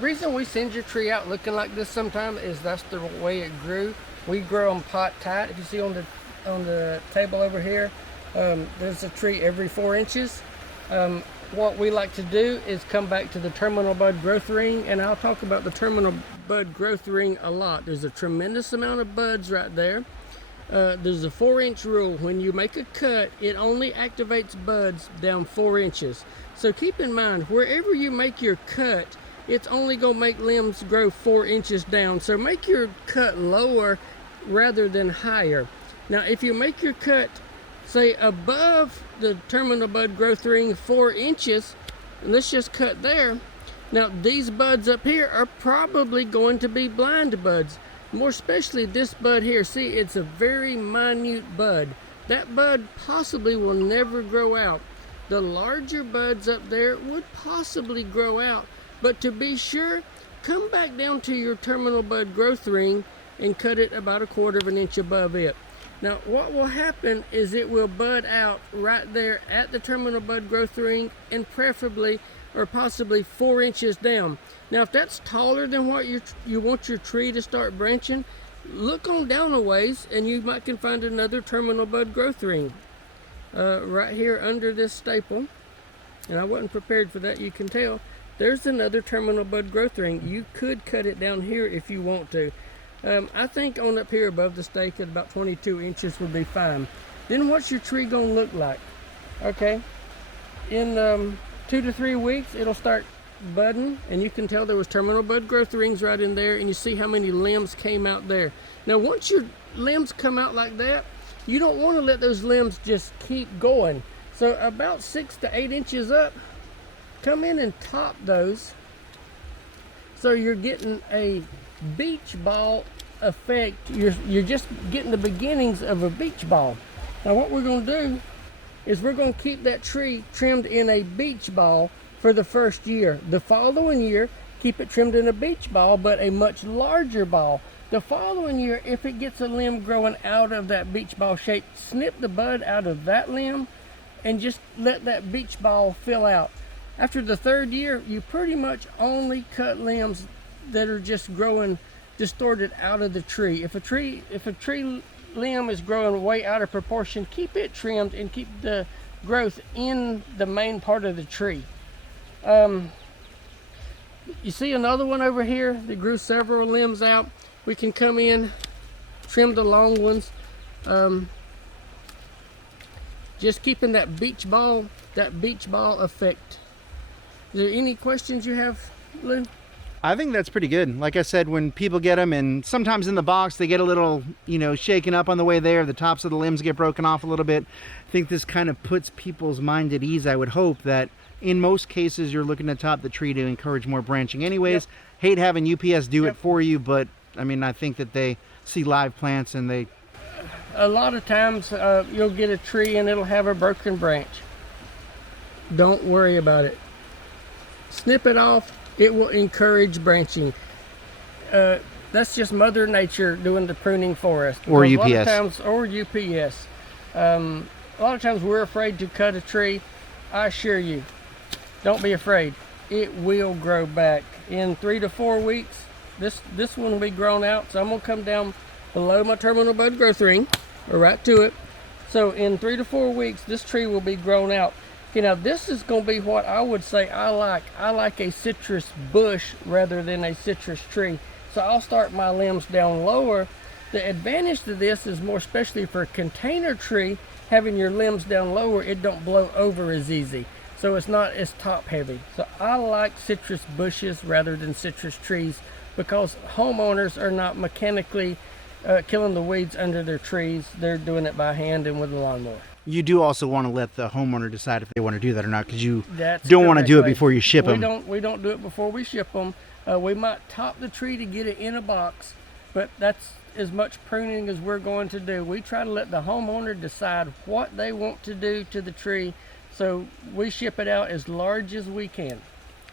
reason we send your tree out looking like this sometimes is that's the way it grew. We grow them pot tight. If you see on the table over here, there's a tree every 4 inches. What we like to do is come back to the terminal bud growth ring, and I'll talk about the terminal bud growth ring a lot. There's a tremendous amount of buds right there. There's a 4-inch rule. When you make a cut, it only activates buds down 4 inches. So keep in mind, wherever you make your cut, it's only going to make limbs grow 4 inches down. So make your cut lower rather than higher. Now, if you make your cut, say, above the terminal bud growth ring 4 inches, and let's just cut there. Now, these buds up here are probably going to be blind buds. More especially this bud here. See, it's a very minute bud. That bud possibly will never grow out. The larger buds up there would possibly grow out, but to be sure, come back down to your terminal bud growth ring and cut it about 1/4 of an inch above it. Now, what will happen is it will bud out right there at the terminal bud growth ring, and preferably or possibly 4 inches down. Now, if that's taller than what you want your tree to start branching, look on down a ways and you might can find another terminal bud growth ring right here under this staple. And I wasn't prepared for that, you can tell. There's another terminal bud growth ring. You could cut it down here if you want to. I think on up here above the stake at about 22 inches would be fine. Then what's your tree gonna look like? Okay, in 2 to 3 weeks it'll start budding, and you can tell there was terminal bud growth rings right in there, and you see how many limbs came out there. Now, once your limbs come out like that, you don't want to let those limbs just keep going. So about 6 to 8 inches up, come in and top those, so you're getting a beach ball effect. You're just getting the beginnings of a beach ball. Now, what we're going to do is we're going to keep that tree trimmed in a beach ball for the first year. The following year, keep it trimmed in a beach ball, but a much larger ball. The following year, if it gets a limb growing out of that beach ball shape, snip the bud out of that limb and just let that beach ball fill out. After the 3rd year, you pretty much only cut limbs that are just growing distorted out of the tree. If a tree limb is growing way out of proportion, keep it trimmed and keep the growth in the main part of the tree. You see another one over here that grew several limbs out. We can come in, trim the long ones, just keeping that beach ball effect. Is there any questions you have, Lou? I think that's pretty good. Like I said, when people get them, and sometimes in the box they get a little, shaken up on the way there. The tops of the limbs get broken off a little bit. I think this kind of puts people's mind at ease. I would hope that in most cases you're looking to top the tree to encourage more branching anyways. Yep. Hate having UPS do it for you, but I mean, I think that they see live plants and they... A lot of times you'll get a tree and it'll have a broken branch. Don't worry about it. Snip it off. It will encourage branching. That's just Mother Nature doing the pruning for us. Or UPS. A lot of times, or UPS. A lot of times we're afraid to cut a tree. I assure you, don't be afraid. It will grow back. In 3 to 4 weeks, this one will be grown out. So I'm going to come down below my terminal bud growth ring, or right to it. So in 3 to 4 weeks, this tree will be grown out. This is going to be what I would say I like. I like a citrus bush rather than a citrus tree. So I'll start my limbs down lower. The advantage to this is more especially for a container tree, having your limbs down lower, it don't blow over as easy. So it's not as top heavy. So I like citrus bushes rather than citrus trees because homeowners are not mechanically killing the weeds under their trees. They're doing it by hand and with a lawnmower. You do also want to let the homeowner decide if they want to do that or not, because you don't want to do it before you ship them. We don't do it before we ship them. We might top the tree to get it in a box, but that's as much pruning as we're going to do. We try to let the homeowner decide what they want to do to the tree, so we ship it out as large as we can.